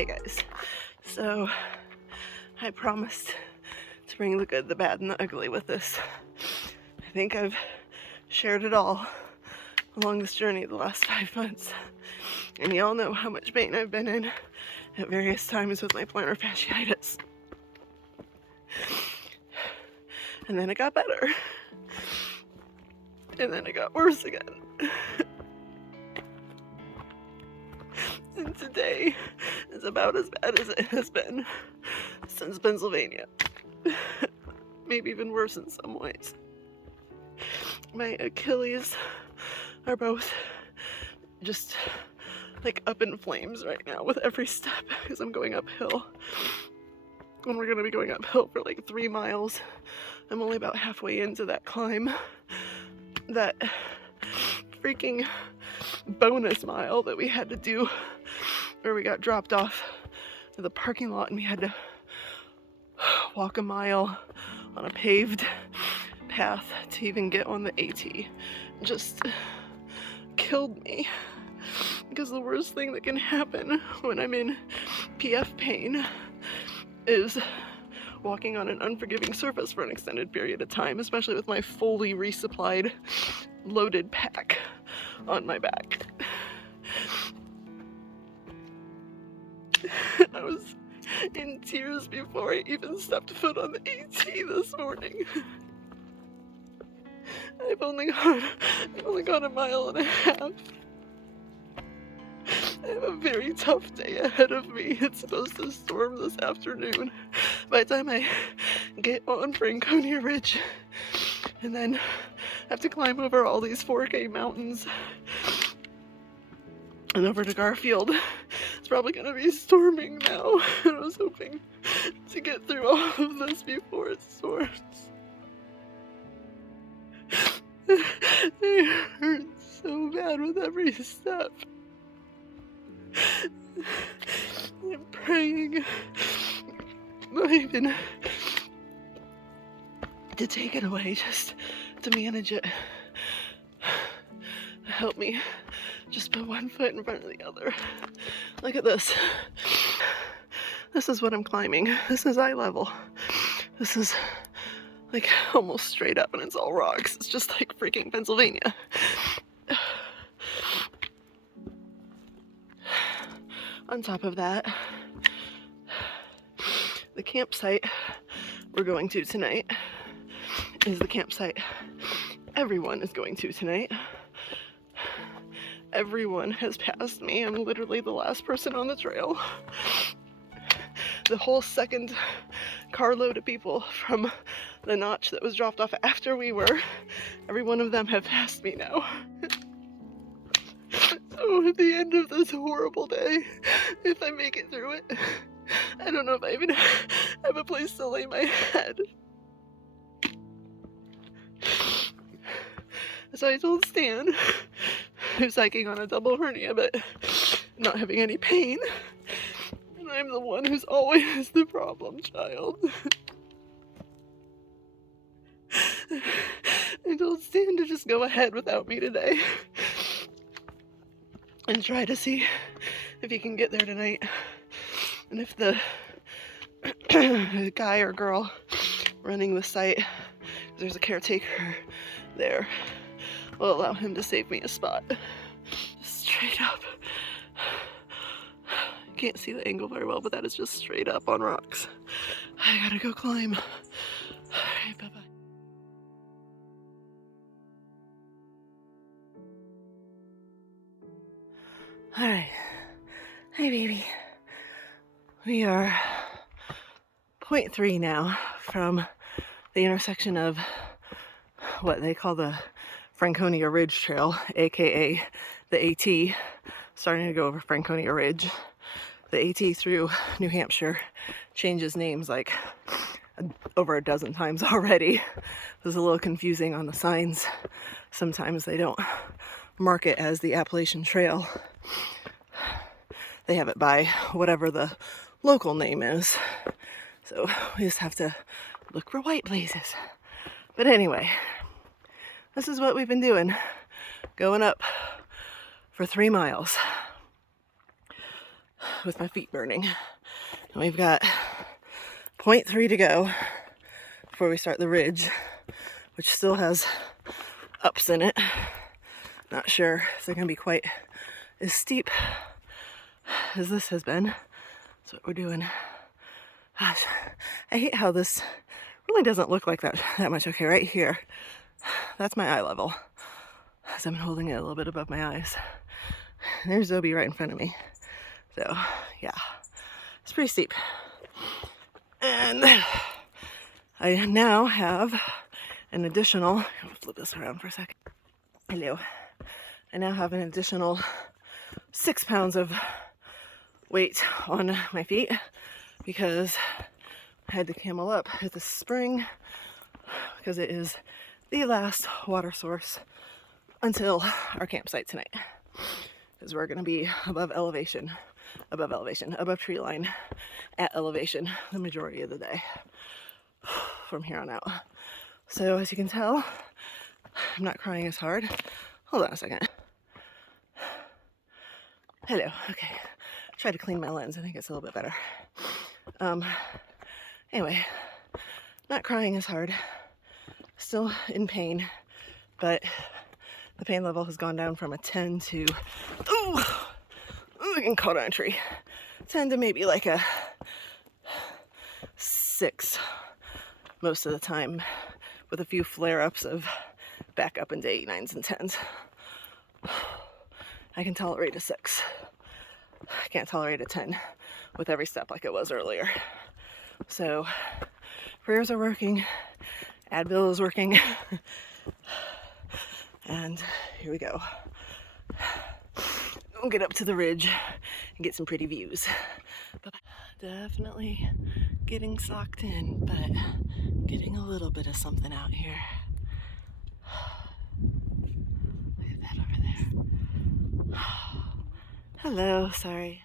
Hey guys, so I promised to bring the good, the bad, and the ugly with this. I think I've shared it all along this journey the last 5 months, and y'all know how much pain I've been in at various times with my plantar fasciitis. And then it got better, and then it got worse again. And today is about as bad as it has been since Pennsylvania. Maybe even worse in some ways. My Achilles are both just like up in flames right now with every step because I'm going uphill. And we're gonna be going uphill for like 3 miles. I'm only about halfway into that climb. That freaking bonus mile that we had to do where we got dropped off to the parking lot and we had to walk a mile on a paved path to even get on the AT just killed me, because the worst thing that can happen when I'm in PF pain is walking on an unforgiving surface for an extended period of time, especially with my fully resupplied loaded pack on my back. I was in tears before I even stepped foot on the AT this morning. I've only gone a mile and a half. I have a very tough day ahead of me. It's supposed to storm this afternoon. By the time I get on Franconia Ridge and then have to climb over all these 4K mountains and over to Garfield, it's probably going to be storming now. And I was hoping to get through all of this before it storms. It hurts so bad with every step. I'm praying not even to take it away, just to manage it. Help me just put one foot in front of the other. Look at this. This is what I'm climbing. This is eye level. This is like almost straight up and it's all rocks. It's just like freaking Pennsylvania. On top of that, the campsite we're going to tonight is the campsite everyone is going to tonight. Everyone has passed me. I'm literally the last person on the trail. The whole second carload of people from the notch that was dropped off after we were, every one of them have passed me now. So at the end of this horrible day, if I make it through it, I don't know if I even have a place to lay my head. So I told Stan, who's hiking on a double hernia but not having any pain, and I'm the one who's always the problem child. I told Stan to just go ahead without me today and try to see if he can get there tonight. And if the guy or girl running the site, there's a caretaker there, will allow him to save me a spot. Just straight up. I can't see the angle very well, but that is just straight up on rocks. I gotta go climb. Alright, bye-bye. Alright. Hey, baby. We are 0.3 now from the intersection of what they call the Franconia Ridge Trail, aka the AT, starting to go over Franconia Ridge. The AT through New Hampshire changes names like over a dozen times already. It was a little confusing on the signs. Sometimes they don't mark it as the Appalachian Trail. They have it by whatever the local name is. So we just have to look for white places. But anyway, this is what we've been doing. Going up for 3 miles. with my feet burning. And we've got 0.3 to go before we start the ridge, which still has ups in it. Not sure if they're gonna be quite as steep as this has been. That's what we're doing. Gosh, I hate how this really doesn't look like that much. Okay, right here, that's my eye level, as I'm holding it a little bit above my eyes. And there's Zoe right in front of me. So yeah, it's pretty steep. And I now have an additional, I'll flip this around for a second. Hello. I now have an additional 6 pounds of weight on my feet because I had to camel up at the spring because it is the last water source until our campsite tonight. Because we're going to be above tree line, at elevation the majority of the day from here on out. So as you can tell, I'm not crying as hard. Hold on a second. Hello. Okay. Try to clean my lens. I think it's a little bit better. Anyway, not crying as hard. Still in pain, but the pain level has gone down from a 10 to, ooh, I can caught on a tree. 10 to maybe like a 6 most of the time, with a few flare-ups of back up into 8, 9s, and 10s. I can tolerate a 6. I can't tolerate a 10 with every step like it was earlier. So prayers are working, Advil is working, and here we go. We'll get up to the ridge and get some pretty views. But definitely getting socked in, but getting a little bit of something out here. Look at that over there. Hello, sorry.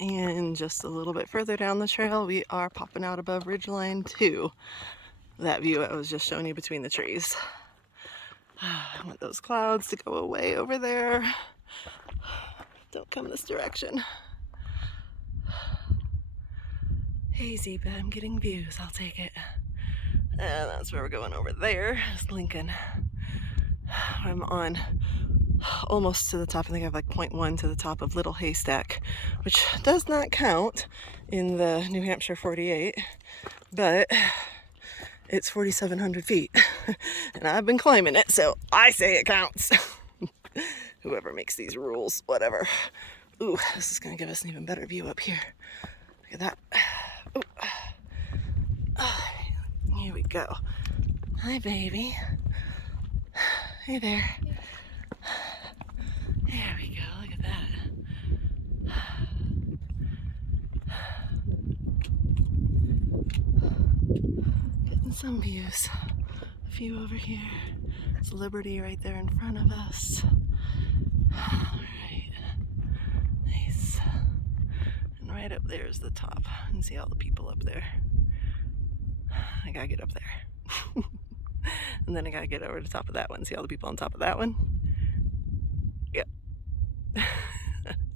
And just a little bit further down the trail, we are popping out above ridgeline 2. That view I was just showing you between the trees. I want those clouds to go away over there. Don't come this direction. Hazy, but I'm getting views. I'll take it. And that's where we're going over there. Is Lincoln. I'm on almost to the top. I think I have like 0.1 to the top of Little Haystack, which does not count in the New Hampshire 48, but it's 4,700 feet. And I've been climbing it, so I say it counts. Whoever makes these rules, whatever. Ooh, this is gonna give us an even better view up here. Look at that. Ooh. Oh, here we go. Hi, baby. Hey there. There we go. Look at that. Getting some views. A few over here. It's Liberty right there in front of us. Alright. Nice. And right up there is the top. And see all the people up there. I gotta get up there. And then I gotta get over to the top of that one. See all the people on top of that one? Yep.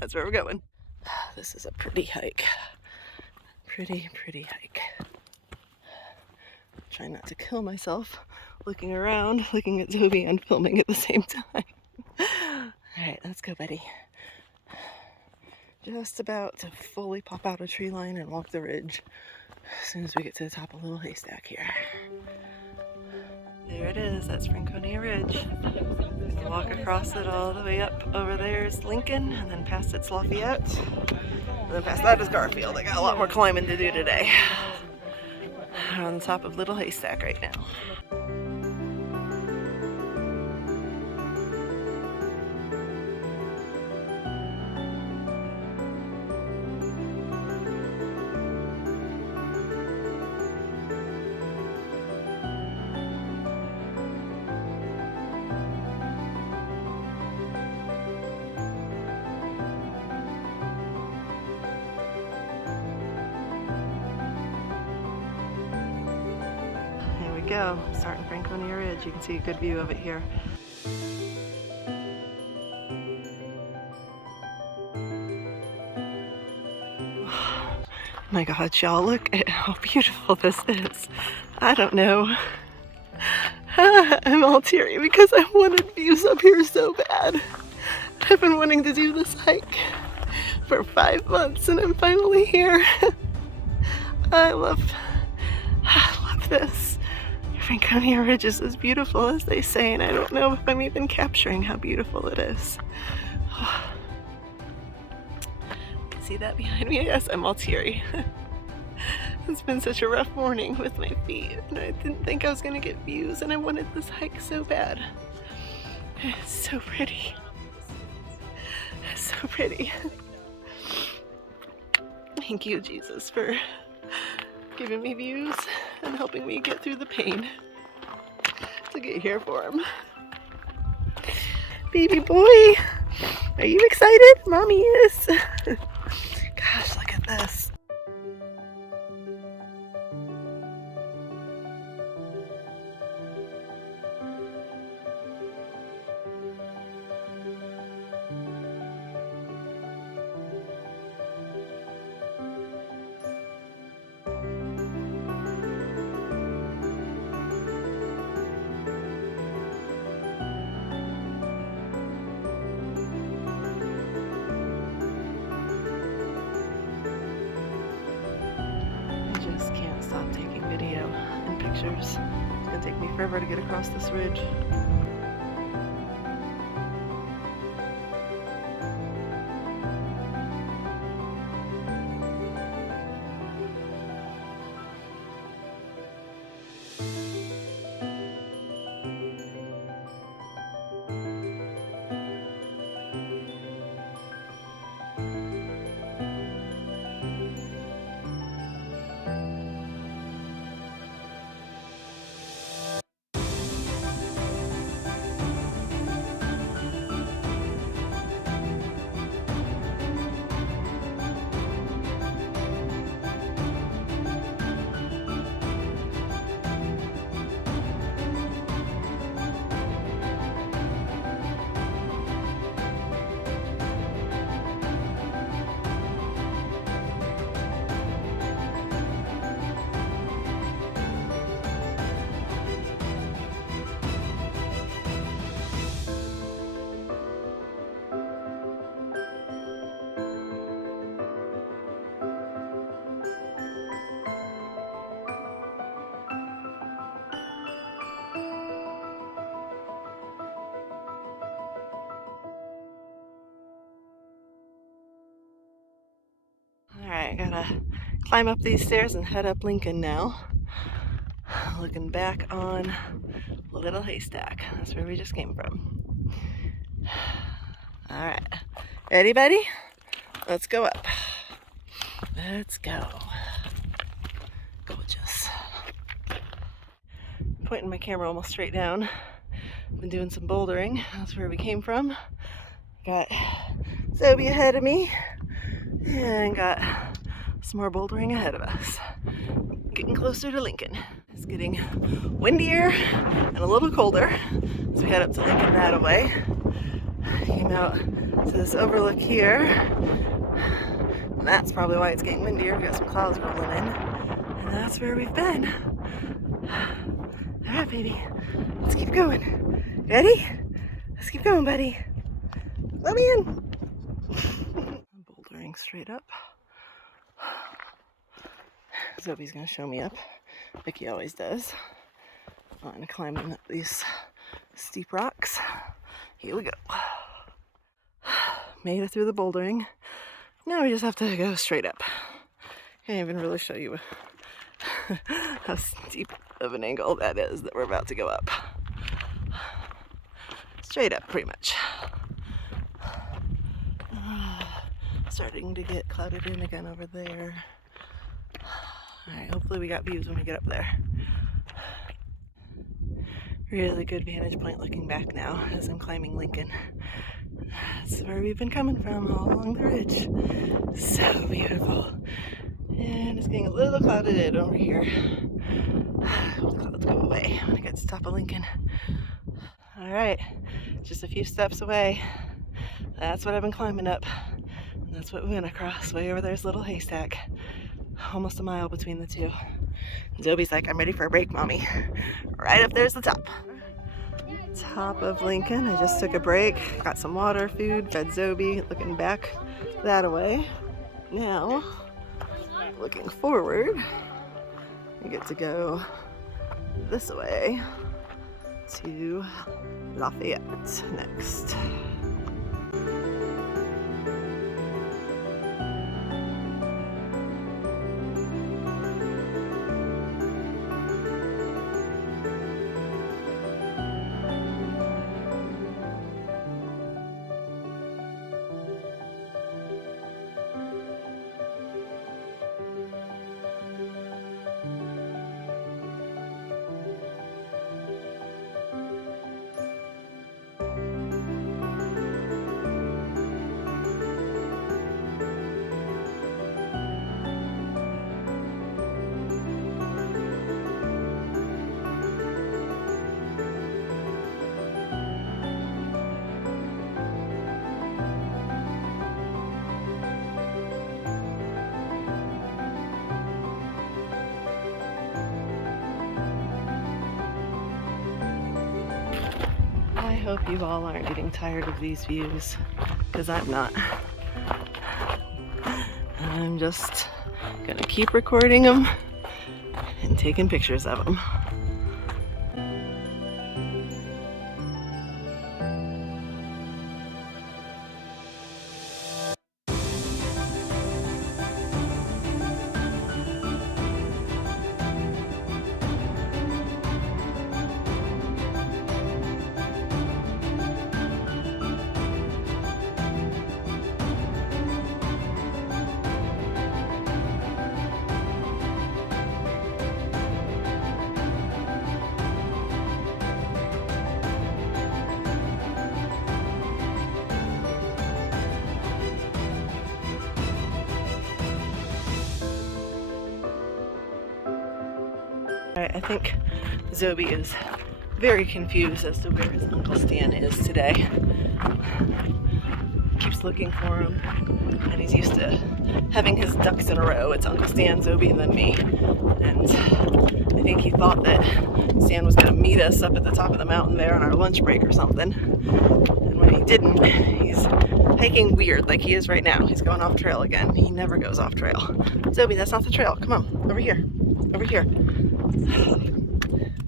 That's where we're going. This is a pretty hike. Pretty hike. Trying not to kill myself looking around, looking at Toby and filming at the same time. Alright, let's go, buddy. Just about to fully pop out a tree line and walk the ridge as soon as we get to the top of Little Haystack here. There it is, that's Franconia Ridge. You walk across it all the way up. Over there is Lincoln, and then past it's Lafayette. And then past that is Garfield. I got a lot more climbing to do today. We're on the top of Little Haystack right now. Go, starting Franconia Ridge. You can see a good view of it here. My God, y'all, look at how beautiful this is. I don't know. I'm all teary because I wanted views up here so bad. I've been wanting to do this hike for 5 months and I'm finally here. I love this. Franconia Ridge is as beautiful as they say, and I don't know if I'm even capturing how beautiful it is. See that behind me? Yes, I'm all teary. It's been such a rough morning with my feet, and I didn't think I was gonna get views, and I wanted this hike so bad. It's so pretty. It's so pretty. Thank you, Jesus, for giving me views and helping me get through the pain to get here for him. Baby boy, are you excited? Mommy is. Gosh, look at this. Stop taking video and pictures. It's gonna take me forever to get across this ridge. Alright, gotta climb up these stairs and head up Lincoln now. Looking back on Little Haystack. That's where we just came from. Alright, ready, buddy? Let's go up. Let's go. Gorgeous. Pointing my camera almost straight down. Been doing some bouldering. That's where we came from. Got Zoe ahead of me. And got some more bouldering ahead of us. Getting closer to Lincoln. It's getting windier and a little colder as we head up to Lincoln that way. Came out to this overlook here. And that's probably why it's getting windier. We got some clouds rolling in. And that's where we've been. Alright, baby. Let's keep going. Ready? Let's keep going, buddy. Let me in. Bouldering straight up. Zoe's gonna show me up. Vicky always does. On climbing up these steep rocks. Here we go. Made it through the bouldering. Now we just have to go straight up. Can't even really show you how steep of an angle that is that we're about to go up. Straight up, pretty much. Starting to get clouded in again over there. Alright, hopefully we got views when we get up there. Really good vantage point looking back now as I'm climbing Lincoln. That's where we've been coming from, all along the ridge. So beautiful. And it's getting a little clouded in over here. Hope the clouds go away when I get to the top of Lincoln. Alright, just a few steps away. That's what I've been climbing up. And that's what we went across. Way over there's Little Haystack. Almost a mile between the two. Zobe's like, I'm ready for a break, mommy. Right up there's the top. Top of Lincoln. I just took a break, got some water, food, fed Zobe, looking back that way. Now, looking forward, we get to go this way to Lafayette next. I hope you all aren't getting tired of these views, because I'm not. I'm just gonna keep recording them and taking pictures of them. I think Zobe is very confused as to where his Uncle Stan is today. Keeps looking for him, and he's used to having his ducks in a row. It's Uncle Stan, Zobe, and then me. And I think he thought that Stan was going to meet us up at the top of the mountain there on our lunch break or something. And when he didn't, he's hiking weird like he is right now. He's going off trail again. He never goes off trail. Zobe, that's not the trail. Come on, over here. Over here.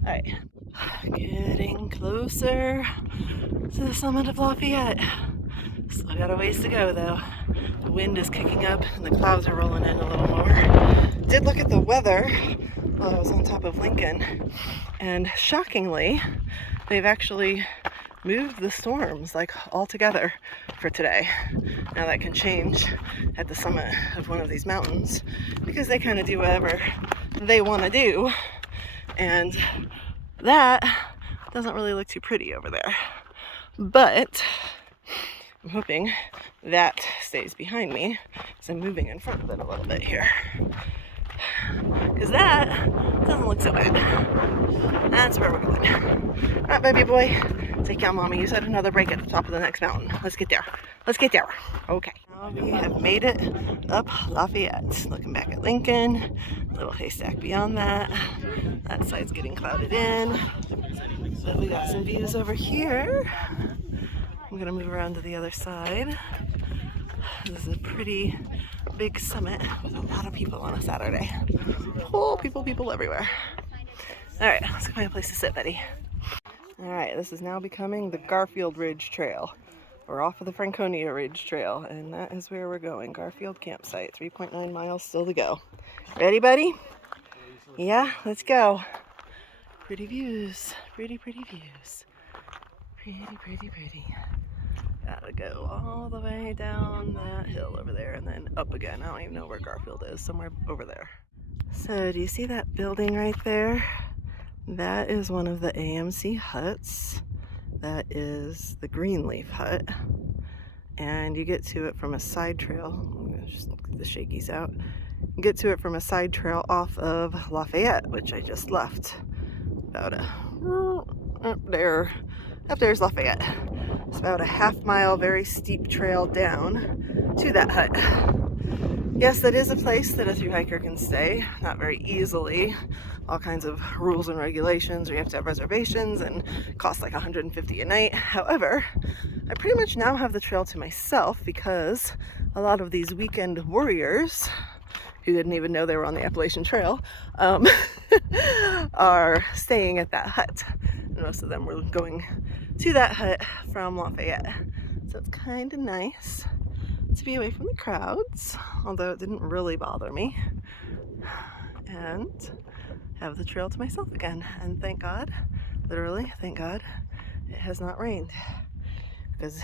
Alright, getting closer to the summit of Lafayette. Still got a ways to go though. The wind is kicking up and the clouds are rolling in a little more. Did look at the weather while I was on top of Lincoln, and shockingly, they've actually moved the storms like all together for today. Now that can change at the summit of one of these mountains because they kind of do whatever they want to do, and that doesn't really look too pretty over there. But I'm hoping that stays behind me as I'm moving in front of it a little bit here, because that doesn't look so bad. That's where we're going. All right, baby boy, take out mommy. You said another break at the top of the next mountain. Let's get there. Let's get there. Okay. Now we have made it up Lafayette. Looking back at Lincoln, little haystack beyond that. That side's getting clouded in. But we got some views over here. I'm gonna move around to the other side. This is a pretty big summit with a lot of people on a Saturday. Oh, people everywhere. All right, let's go find a place to sit, buddy. All right, this is now becoming the Garfield Ridge Trail. We're off of the Franconia Ridge Trail, and that is where we're going. Garfield Campsite, 3.9 miles still to go. Ready, buddy? Yeah, let's go. Pretty views, pretty views. Pretty. Gotta go all the way down that hill over there and then up again. I don't even know where Garfield is, somewhere over there. So do you see that building right there? That is one of the AMC huts. That is the Greenleaf hut. And you get to it from a side trail. I'm gonna just get the shakies out. You get to it from a side trail off of Lafayette, which I just left. About up there's Lafayette. It's about a half-mile, very steep trail down to that hut. Yes, that is a place that a thru-hiker can stay, not very easily. All kinds of rules and regulations, or you have to have reservations and cost like $150 a night. However, I pretty much now have the trail to myself because a lot of these weekend warriors who didn't even know they were on the Appalachian Trail are staying at that hut. And most of them were going to that hut from Lafayette. So it's kind of nice to be away from the crowds, although it didn't really bother me, and have the trail to myself again. And thank God, literally, thank God, it has not rained, because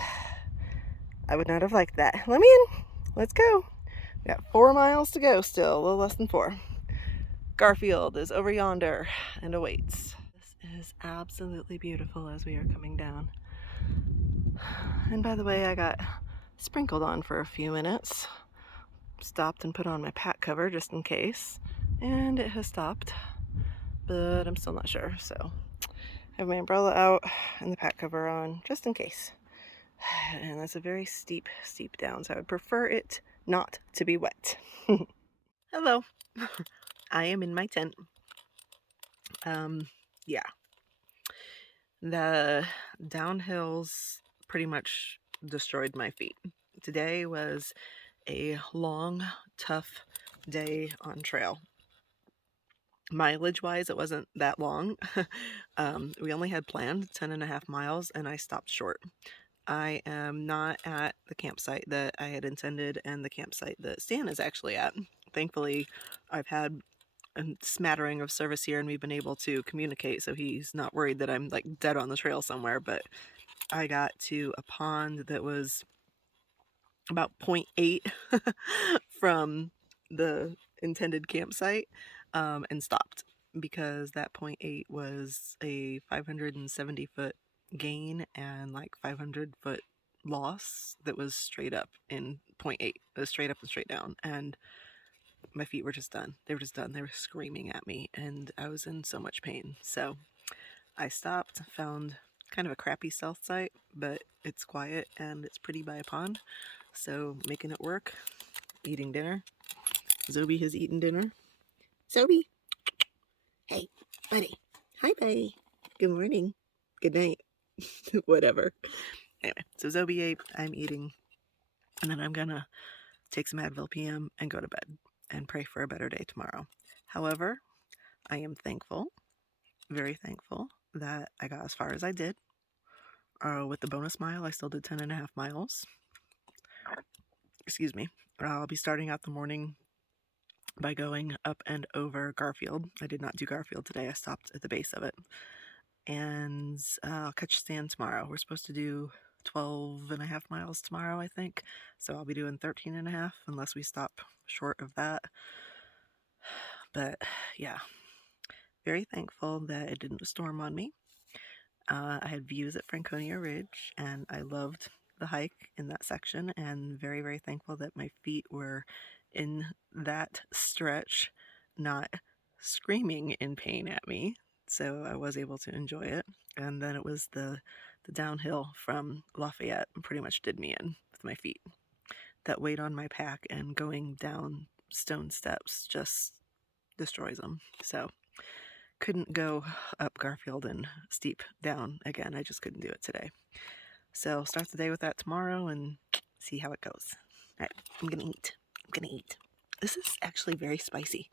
I would not have liked that. Let me in. Let's go. We got 4 miles to go still, a little less than 4. Garfield is over yonder and awaits. This is absolutely beautiful as we are coming down. And by the way, I got sprinkled on for a few minutes. Stopped and put on my pack cover just in case, and it has stopped, but I'm still not sure, so I have my umbrella out and the pack cover on just in case. And that's a very steep down, so I would prefer it not to be wet. Hello. I am in my tent. Yeah, the downhills pretty much destroyed my feet. Today was a long, tough day on trail. Mileage wise, it wasn't that long. We only had planned 10.5 miles and I stopped short. I am not at the campsite that I had intended and the campsite that Stan is actually at. Thankfully, I've had a smattering of service here and we've been able to communicate, so he's not worried that I'm like dead on the trail somewhere. But I got to a pond that was about 0.8 from the intended campsite, and stopped because that 0.8 was a 570-foot gain and like 500-foot loss that was straight up in 0.8. It was straight up and straight down, and my feet were just done. They were just done. They were screaming at me and I was in so much pain. So I stopped, found kind of a crappy stealth site, but it's quiet and it's pretty by a pond. So making it work, eating dinner. Zoe has eaten dinner. Zoe! Hey, buddy. Hi, buddy. Good morning. Good night. Whatever. Anyway, so Zoe ate, I'm eating, and then I'm gonna take some Advil PM and go to bed and pray for a better day tomorrow. However, I am thankful, very thankful, that I got as far as I did. With the bonus mile, I still did 10.5 miles. Excuse me. I'll be starting out the morning by going up and over Garfield. I did not do Garfield today. I stopped at the base of it. And I'll catch Stan tomorrow. We're supposed to do 12.5 miles tomorrow, I think. So I'll be doing 13.5 unless we stop short of that. But yeah, very thankful that it didn't storm on me. I had views at Franconia Ridge and I loved the hike in that section, and very, very thankful that my feet were in that stretch not screaming in pain at me, so I was able to enjoy it. And then it was the downhill from Lafayette pretty much did me in with my feet. That weight on my pack and going down stone steps just destroys them. So couldn't go up Garfield and steep down again. I just couldn't do it today. So start the day with that tomorrow and see how it goes. All right, I'm gonna eat. This is actually very spicy.